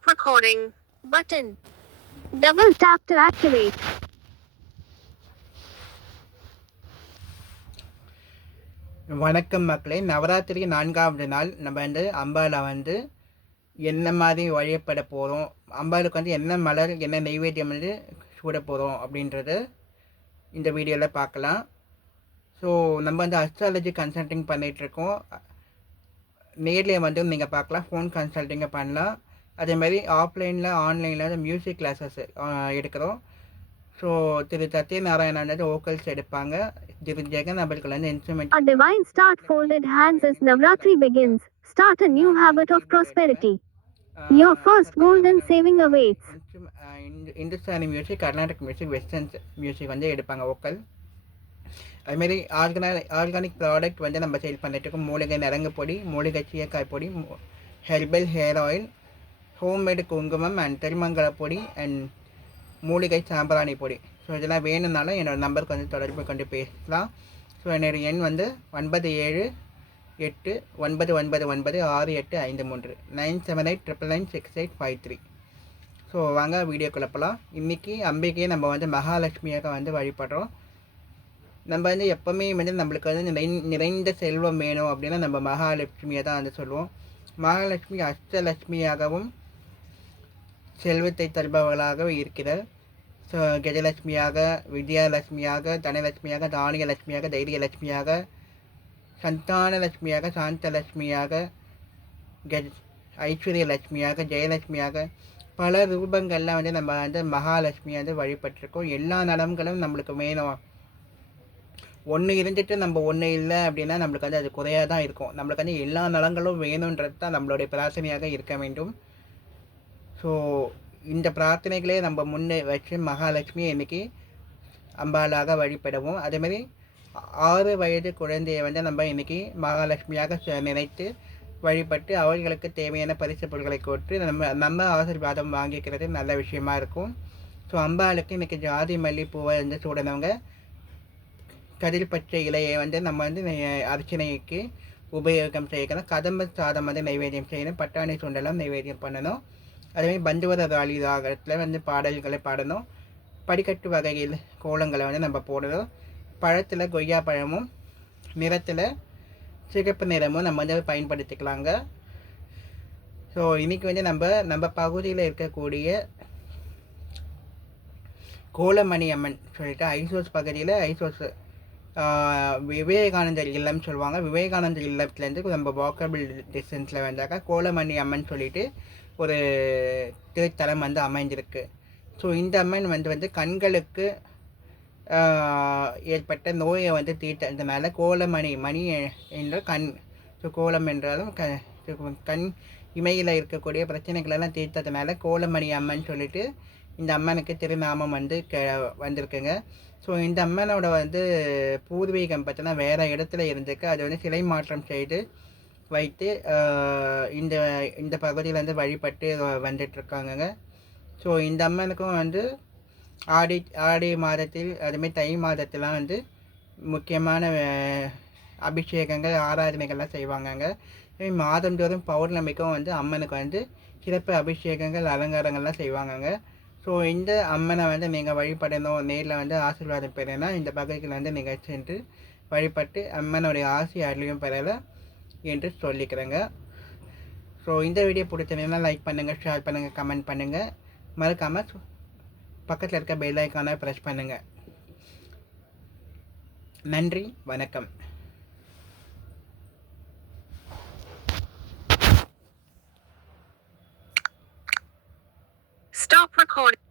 Recording button. Double tap to activate. வணக்கம் மக்களே. நவராத்திரி 4வது நாள் நம்ம வந்து அம்பாவை வந்து என்ன மாதிரி வழிபட போகிறோம், அம்பாளுக்கு வந்து என்ன மலர் என்ன நைவேத்தியம் வந்து சூட போகிறோம் அப்படின்றது இந்த வீடியோவில் பார்க்கலாம். ஸோ நம்ம வந்து அஸ்ட்ராலஜி கன்சல்டிங் பண்ணிகிட்ருக்கோம். நேரில் வந்து நீங்கள் பார்க்கலாம், ஃபோன் கன்சல்டிங்கை பண்ணலாம். அதேமாதிரி ஆஃப்லைனில் ஆன்லைனில் வந்து மியூசிக் கிளாஸஸ் எடுக்கிறோம். ஸோ திரு சத்யநாராயணன் வந்து வோக்கல்ஸ் எடுப்பாங்க. திரு ஜெகன் நம்மளுக்கு வந்து instrument. A divine start folded hands as Navratri begins. Start a new habit of prosperity. Your first golden saving awaits. Hindustani music, Carnatic music, western music வந்து எடுப்பாங்க வோக்கல். அதுமாரி ஆர்கானிக் ப்ராடக்ட் வந்து நம்ம சேல் பண்ணிட்டு இருக்கோம். மூலிகை நரங்கு பொடி, மூலிகை சீயக்காய் பொடி, ஹெர்பல் ஹேர் ஆயில், ஹோம்மேடு குங்குமம் அண்ட் திருமங்கல பொடி அண்ட் மூலிகை சாம்பிராணி பொடி. ஸோ இதெல்லாம் வேணும்னாலும் என்னோடய நம்பருக்கு வந்து தொடர்பு கொண்டு பேசலாம். ஸோ என்னோடய எண் வந்து 9789999683 9789996853. ஸோ வாங்க வீடியோக்குள்ள போகலாம். இன்றைக்கி அம்பிகையை நம்ம வந்து மகாலட்சுமியாக வந்து வழிபடுறோம். நம்ம வந்து எப்போவுமே வந்து நம்மளுக்கு வந்து நிறைந்த செல்வம் வேணும் அப்படின்னா நம்ம மகாலட்சுமியை தான் வந்து சொல்லுவோம். மகாலட்சுமி அஷ்டலட்சுமியாகவும் செல்வத்தை தருபவர்களாகவும் இருக்கிறார். ஸோ கஜலட்சுமியாக, வித்யாலட்சுமியாக, தனலட்சுமியாக, தானியலட்சுமியாக, தைரியலட்சுமியாக, சந்தானலட்சுமியாக, சாந்தலட்சுமியாக, ஐஸ்வர்யலட்சுமியாக, ஜெயலட்சுமியாக பல ரூபங்களில் வந்து நம்ம வந்து மகாலட்சுமியை வந்து வழிபட்டிருக்கோம். எல்லா நலன்களும் நம்மளுக்கு வேணும். ஒன்று இருந்துட்டு நம்ம ஒன்று இல்லை அப்படின்னா நம்மளுக்கு வந்து அது குறையாக தான் இருக்கும். நம்மளுக்கு வந்து எல்லா நலங்களும் வேணுன்றது தான் நம்மளுடைய பிரார்த்தனையாக இருக்க வேண்டும். ஸோ இந்த பிரார்த்தனைகளே நம்ம முன்னே வச்சு மகாலட்சுமியை இன்றைக்கி அம்பாளாக வழிபடுவோம். அதேமாதிரி 6 வயது குழந்தையை வந்து நம்ம இன்றைக்கி மகாலட்சுமியாக நினைத்து வழிபட்டு அவர்களுக்கு தேவையான பரிசு பொருட்களை கொடுத்து நம்ம ஆசீர்வாதம் வாங்கிக்கிறது நல்ல விஷயமா இருக்கும். ஸோ அம்பாளுக்கு இன்றைக்கி ஜாதி மல்லிப்பூவை வந்து சூடினவங்க கதிர் பச்சை இலையை வந்து நம்ம வந்து அர்ச்சனைக்கு உபயோகம் செய்யணும். கதம்ப சாதம் வந்து நைவேத்தியம் செய்யணும். பட்டாணி சுண்டெல்லாம் நைவேத்தியம் பண்ணணும். அதேமாதிரி பந்துவத ராளி ராகத்தில் வந்து பாடல்களை பாடணும். படிக்கட்டு வகையில் கோலங்களை வந்து நம்ம போடணும். பழத்தில் கொய்யா பழமும் நிறத்தில் சிகப்பு நிறமும் நம்ம வந்து பயன்படுத்திக்கலாங்க. ஸோ இன்றைக்கி வந்து நம்ம பகுதியில் இருக்கக்கூடிய கோலமணி அம்மன் சொல்லிட்டு ஐசோஸ் பகுதியில் ஐசோஸ் விவேகானந்தர் இல்லம்னு சொல்லுவாங்க. விவேகானந்தர் இல்லத்துலேருந்து நம்ம வாக்கபிள் டிஸ்டன்ஸில் வந்தாக்கா கோலமணி அம்மன் சொல்லிட்டு ஒரு திருத்தலம் வந்து அமைஞ்சிருக்கு. ஸோ இந்த அம்மன் வந்து கண்களுக்கு ஏற்பட்ட நோயை வந்து தீர்த்ததுனால மணி என்ற கண், ஸோ கோலம் என்றாலும் கண் இமையில் இருக்கக்கூடிய பிரச்சனைகளெல்லாம் தீர்த்ததுனால கோலமணி அம்மன் சொல்லிட்டு இந்த அம்மனுக்கு திருநாமம் வந்து வந்திருக்குங்க. ஸோ இந்த அம்மனோட வந்து பூர்வீகம் பார்த்தோன்னா வேறு இடத்துல இருந்துருக்கு. அது வந்து சிலை மாற்றம் செய்து வைத்து இந்த பகுதியில் வந்து வழிபட்டு வந்துட்டுருக்காங்கங்க. ஸோ இந்த அம்மனுக்கும் வந்து ஆடி மாதத்தில் அதுமாதிரி தை மாதத்திலாம் வந்து முக்கியமான அபிஷேகங்கள் ஆராதனைகள்லாம் செய்வாங்கங்க. மாதந்தோறும் பௌர்ணமிக்கும் வந்து அம்மனுக்கு வந்து சிறப்பு அபிஷேகங்கள் அலங்காரங்கள்லாம் செய்வாங்கங்க. ஸோ இந்த அம்மனை வந்து நீங்கள் வழிபடணும், நேரில் வந்து ஆசீர்வாதம் பெறனா இந்த பகுதியில் வந்து நீங்கள் சென்று வழிபட்டு அம்மனுடைய ஆசி அருளையும் பெறலாம் என்று சொல்லிக்கிறேங்க. ஸோ இந்த வீடியோ பிடிச்சதுன்னா லைக் பண்ணுங்கள், ஷேர் பண்ணுங்கள், கமெண்ட் பண்ணுங்கள். மறக்காமல் பக்கத்தில் இருக்க பெல் ஐக்கானை ப்ரெஸ் பண்ணுங்கள். நன்றி, வணக்கம். Stop recording.